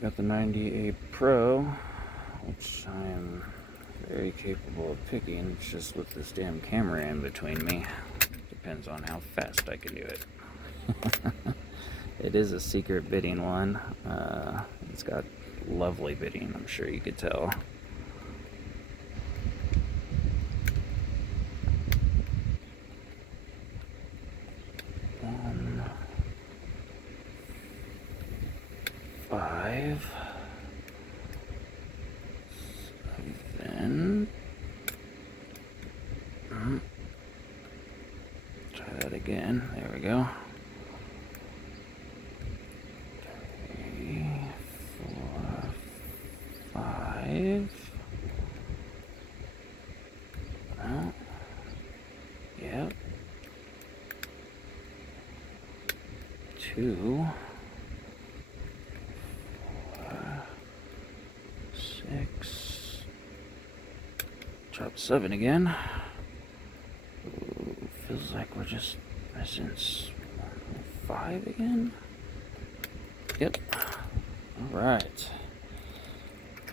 got the 98 Pro, which I am very capable of picking. It's just with this damn camera in between me. Depends on how fast I can do it. It is a secret bidding one. It's got lovely bidding, I'm sure you could tell. Five, seven. Try that again. There we go. 3, 4, 5. Oh, yep. 2. 6. Drop 7 again. Ooh, feels like we're just missing 5 again. Yep. Alright.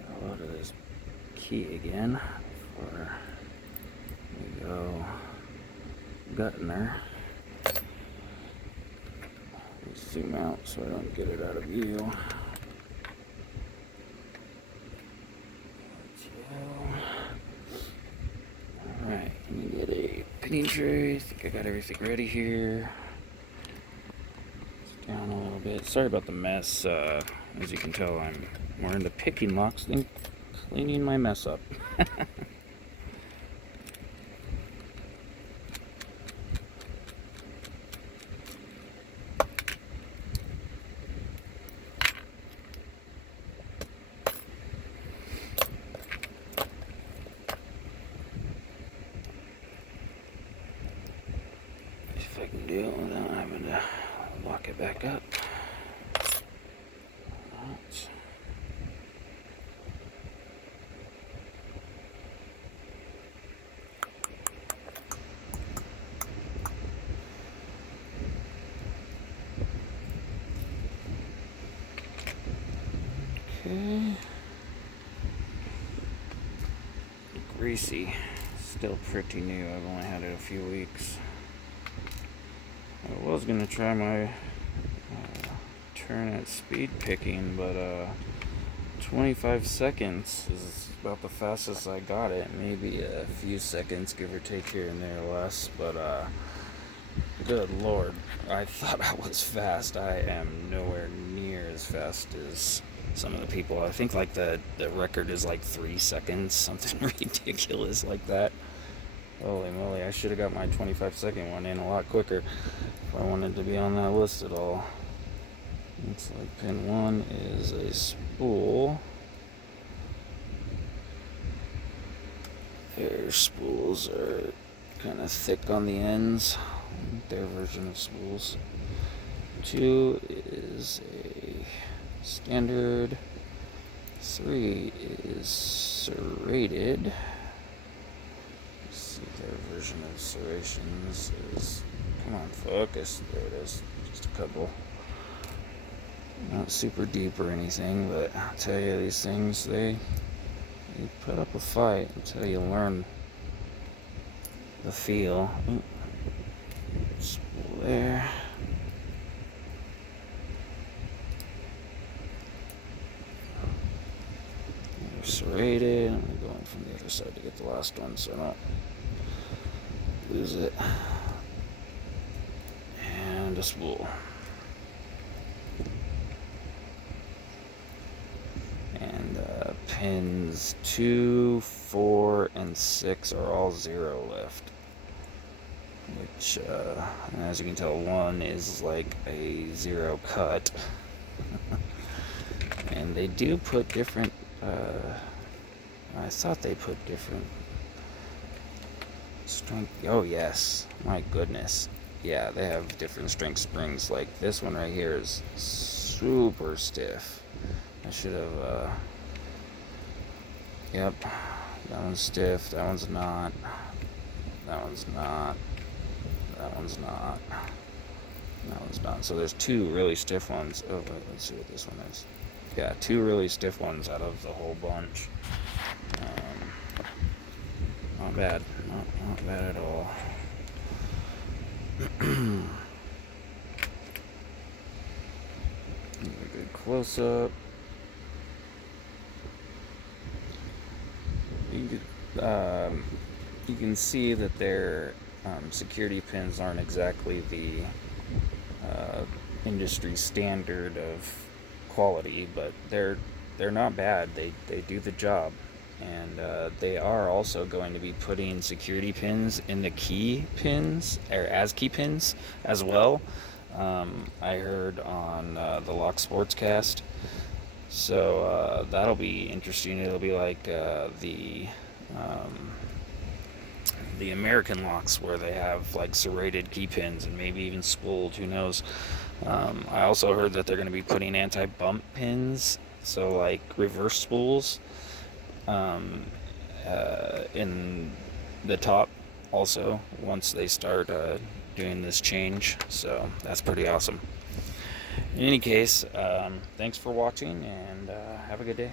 I'll load this key again before we go gutting her. Zoom out so I don't get it out of view. Alright, let me get a pinning tray. I think I got everything ready here. It's down a little bit. Sorry about the mess. As you can tell, I'm more into picking locks than cleaning my mess up. If I can do it without having to lock it back up. Right. Okay. Greasy. Still pretty new. I've only had it a few weeks. I was going to try my turn at speed picking, but 25 seconds is about the fastest I got it. Maybe a few seconds, give or take here and there less, but good lord, I thought I was fast. I am nowhere near as fast as some of the people. I think like the record is like 3 seconds, something ridiculous like that. Holy moly, I should have got my 25-second one in a lot quicker if I wanted to be on that list at all. Looks like pin 1 is a spool. Their spools are kind of thick on the ends, their version of spools. 2 is a standard. 3 is serrated. Their version of serrations is, come on, focus, there it is, just a couple, not super deep or anything, but I'll tell you, these things, they put up a fight until you learn the feel. Ooh. Spool there. They're serrated. I'm going to go in from the other side to get the last one so I don't lose it. And a spool. And pins 2, 4, and 6 are all 0 left. Which, as you can tell, 1 is like a 0 cut. And they do put different, I thought they put different strength. Oh yes, my goodness, yeah, they have different strength springs. Like this one right here is super stiff. I should have yep, that one's stiff, that one's not, that one's not, that one's not, that one's not. So there's 2 really stiff ones. Oh wait, let's see what this one is. Yeah, 2 really stiff ones out of the whole bunch. Not bad. Not bad at all. A good close up. You can see that their security pins aren't exactly the industry standard of quality, but they're not bad. They do the job, and they are also going to be putting security pins in the key pins or as key pins as well. I heard on the Lock Sportscast, so that'll be interesting. It'll be like the American locks where they have like serrated key pins and maybe even spooled. Who knows? I also heard that they're going to be putting anti-bump pins, so like reverse spools, in the top also once they start doing this change. So that's pretty awesome. In any case, thanks for watching, and have a good day.